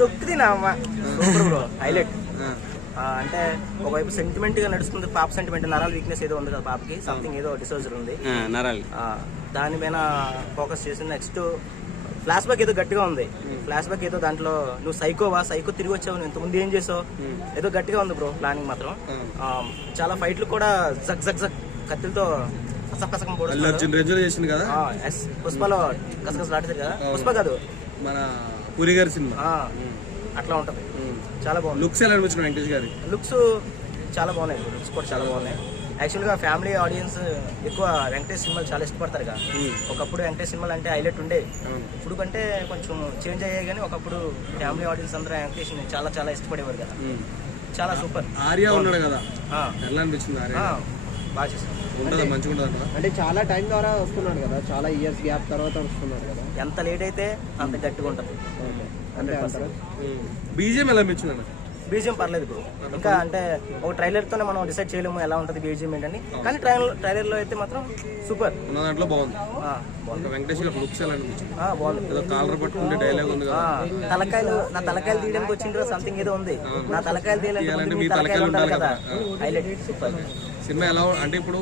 తొక్కిది నా అమ్మ super bro highlight. అంటే ఒకవైపు సెంటిమెంట్ గా నడుస్తుంది, పాప సెంటిమెంట్, నరాల వీక్నెస్ ఏదో ఉంది కదా పాపకి, సంథింగ్ ఏదో డిసోర్డర్ ఉంది నరాలు, దాని మీద ఫోకస్ చేసి నెక్స్ట్ ఫ్లాష్ బ్యాక్ ఏదో గట్టిగా ఉంది. ఫ్లాష్ బ్యాక్ ఏదో దాంట్లో నువ్వు సైకో తిరిగి వచ్చావు, నువ్వు ఇంతకుముందు ఏం చేసావు, ఏదో గట్టిగా ఉంది బ్రో. ప్లానింగ్ మాత్రం చాలా ఫైట్లు కూడా జగ్ జగ్ జగ్ కత్తిలతో కసకసం పుష్పలో కసకసలాడుతారు కదా, పుష్ప కాదు మన పూరి గారి సినిమా అట్లా ఉంటది. చాలా బాగుంది. లుక్స్ ఎలా అనిపించిన వెంకటేష్ గారి లుక్స్ చాలా బాగున్నాయి, లుక్స్ కూడా చాలా బాగున్నాయి. యాక్చువల్ గా ఫ్యామిలీ ఆడియన్స్ ఎక్కువ వెంకటేష్ సినిమాలు చాలా ఇష్టపడతారు కదా. ఒకప్పుడు వెంకటేష్ సినిమాలు అంటే హైలైట్ ఉండే, ఇప్పుడు కంటే కొంచెం చేంజ్ అయ్యాయి. కానీ ఒకప్పుడు ఫ్యామిలీ ఆడియన్స్ అందరూ వెంకటేష్ చాలా చాలా ఇష్టపడేవారు కదా. చాలా సూపర్. ఆర్య ఉన్నాడు కదా, ఎలా అనిపించింది ఆర్య? బాగా చేశారు. మంచిగా ఉంటుంది అంటే చాలా టైం ద్వారా వస్తున్నాడు కదా, చాలా ఇయర్స్ గ్యాప్ తర్వాత వస్తున్నాడు కదా. ఎంత లేట్ అయితే అంత గట్టిగా ఉంటుంది. బీజిఎం ఎలా అనిపించింది? బీజిఎం పర్లేదు బ్రో. ఇంకా అంటే ఒక ట్రైలర్ తోనే మనం డిసైడ్ చేయలేము ఎలా ఉంటుంది బీజిఎం ఏంటని, కానీ ట్రైలర్ లో అయితే మాత్రం సూపర్. దాంట్లో బాగుంది. వెంకటేష్ గారి లుక్స్ ఎలా అనిపించింది? బాగుంది. ఏదో కాలర్ పట్టుకుంటే డైలాగ్ ఉంది కదా, నా తలకాయలు తీయడానికి వచ్చిండ్రో సంథింగ్ ఏదో ఉంది. నా తలకాయలు తీయాలంటే మీ తలకాయలు ఉండాలి కదా, హైలైట్. సూపర్. సినిమా ఎలా అంటే ఇప్పుడు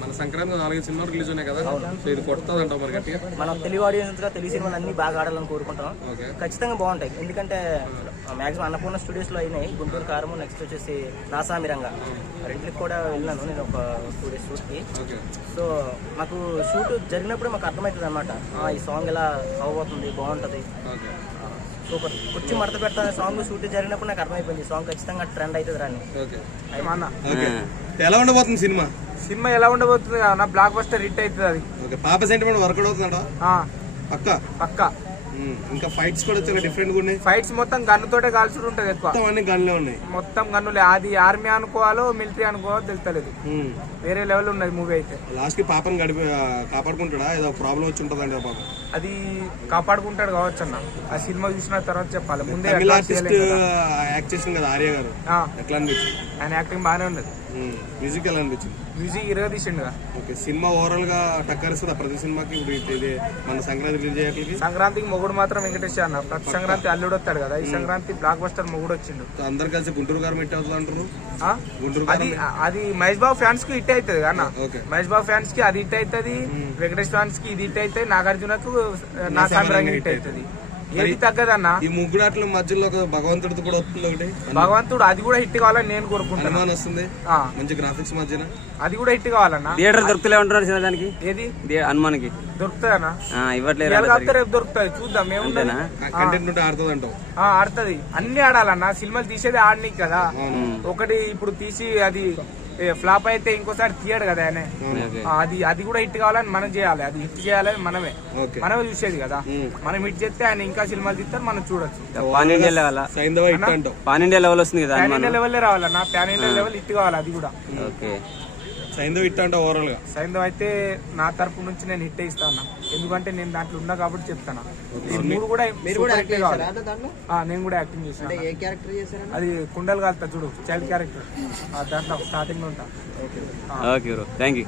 మన సంక్రాంతి 4 సినిమాలు రిలీజ్ ఉన్నాయి కదా, సో ఇది కొడుతుంది అంటాం మరి గట్టిగా. మనం తెలుగు ఆడియన్స్ గా తెలుగు సినిమాలు అన్ని బాగా ఆడాలని కోరుకుంటాం. ఖచ్చితంగా బాగుంటాయి, ఎందుకంటే మాక్సిమం అన్నపూర్ణ స్టూడియోస్ లో అయినాయి. గుంటూరు కారము, నెక్స్ట్ వచ్చేసి నాసామిరంగా, రెంట్లకి కూడా వెళ్ళాను నేను ఒక 2 days షూట్ కి. సో మాకు షూట్ జరిగినప్పుడే మాకు అర్థమవుతుంది అనమాట, ఈ సాంగ్ ఎలా అవ్వబోతుంది, బాగుంటది, సూపర్. కుర్చీ మడత పెడతా సాంగ్ షూట్ జరిగినప్పుడు నాకు అర్థమైపోయింది, సాంగ్ ఖచ్చితంగా ట్రెండ్ అవుతుంది రాని. ఎలా ఉండబోతుంది సినిమా? సినిమా ఎలా ఉండబోతుంది అన్న, బ్లాక్ బస్టర్ హిట్ అవుతుంది అది. పాప సెంటిమెంట్ వర్కౌట్ అవుతుందా? పక్కా. ఇంకా ఫైట్స్ కూడా చాలా డిఫరెంట్ గా ఉన్నాయి. ఫైట్స్ మొత్తం గన్ను తోటే కాల్చుడు ఉంటది ఎక్కువ, అన్ని గన్లే ఉన్నాయి, మొత్తం గన్నులే. అది ఆర్మీ అనుకోవాలో మిలిటరీ అనుకోవాలో తెలుస్తలేదు, వేరే లెవెల్ ఉన్నది మూవీ అయితే. లాస్ట్ కి పాపని కాపాడుకుంటాడా? ఏదో ప్రాబ్లం వచ్చి ఉంటదండి పాప, అది కాపాడుకుంటాడు కావచ్చు అన్న, ఆ సినిమా చూసిన తర్వాత చెప్పాలి. ముందే యాక్ట్ చేసింది కదా ఆర్య గారు, ఎట్లా అనిపించింది? ఆయన యాక్టింగ్ బాగానే ఉన్నది. మ్యూజిక్ ఎలా అనిపించింది? మ్యూజిక్ ఇరగా తీసిండు. ఓకే, సినిమా ఓవరాల్ గా టక్కరిస్తుందా ప్రతి సినిమాకి? ఇప్పుడు ఇది మన సంక్రాంతి రిలీజ్ అయ్యేట్లకి, సంక్రాంతికి మొగుడు మాత్రం వెంకటేష్ అన్న, ప్రతి సంక్రాంతి అల్లుడు వస్తాడు కదా, ఈ సంక్రాంతి బ్లాక్ బస్టర్ మొగుడు వచ్చిండు. అందరు కలిసి గుంటూరు గారు హిట్ అవుతుంది అంటారు. అది మహేష్ బాబు ఫ్యాన్స్ కి హిట్ అవుతుంది అన్న, మహేష్ బాబు ఫ్యాన్స్ కి అది హిట్ అవుతుంది, వెంకటేష్ ఫ్యాన్స్ కి ఇది హిట్ అవుతుంది, నాగార్జునకు నా సామిరంగా హిట్ అవుతుంది. ఏది తగ్గదన్న. ఈ ముగ్గురు ఆటల మధ్యలో భగవంతుడితో కూడా వస్తుంది ఒకటి, భగవంతుడు, అది కూడా హిట్ కావాలని నేను కోరుకుంటున్నాను. వస్తుంది మంచి గ్రాఫిక్స్ మధ్యన, అది కూడా హిట్ కావాలన్నా. థియేటర్ దొరుకుతలే ఉంటున్నారు దానికి, ఏది హనుమాన్కి దొరుకుతుందన్నా? ఇవ్వట్లేదు, రేపు దొరుకుతుంది, చూద్దాం. ఏముంటేనా కంటెంట్ ఉంటే ఆడుతుంది అంటావు? ఆడుతుంది, అన్ని ఆడాలన్నా. సినిమాలు తీసేది ఆడనీకి కదా, ఒకటి ఇప్పుడు తీసి అది ఫ్లాప్ అయితే ఇంకోసారి తీయడు కదా ఆయన. అది కూడా హిట్ కావాలని మనం చేయాలి, అది హిట్ చేయాలని మనమే చూసేది కదా. మనం హిట్ చేస్తే ఆయన ఇంకా సినిమాలు తీస్తారు, మనం చూడొచ్చు. పాన్ ఇండియా లెవెల్ వస్తుంది కదా, పాన్ ఇండియా లెవెల్ రావాలన్నా, పాన్ ఇండియా లెవెల్ హిట్ కావాలి అది కూడా. సైంధవ్ హిట్ అంటే ఓవరాల్ గా సైంధవ్ అయితే నా తరపు నుంచి నేను హిట్ ఇస్తాను, ఎందుకంటే నేను దాంట్లో ఉన్నా కాబట్టి చెప్తాను. నేను కూడా యాక్టింగ్ చేశాను. అది కుండలు కాలుతా చూడు, చైల్డ్ క్యారెక్టర్, దాంట్లో స్టార్టింగ్ లో ఉంటా. Okay bro, thank you.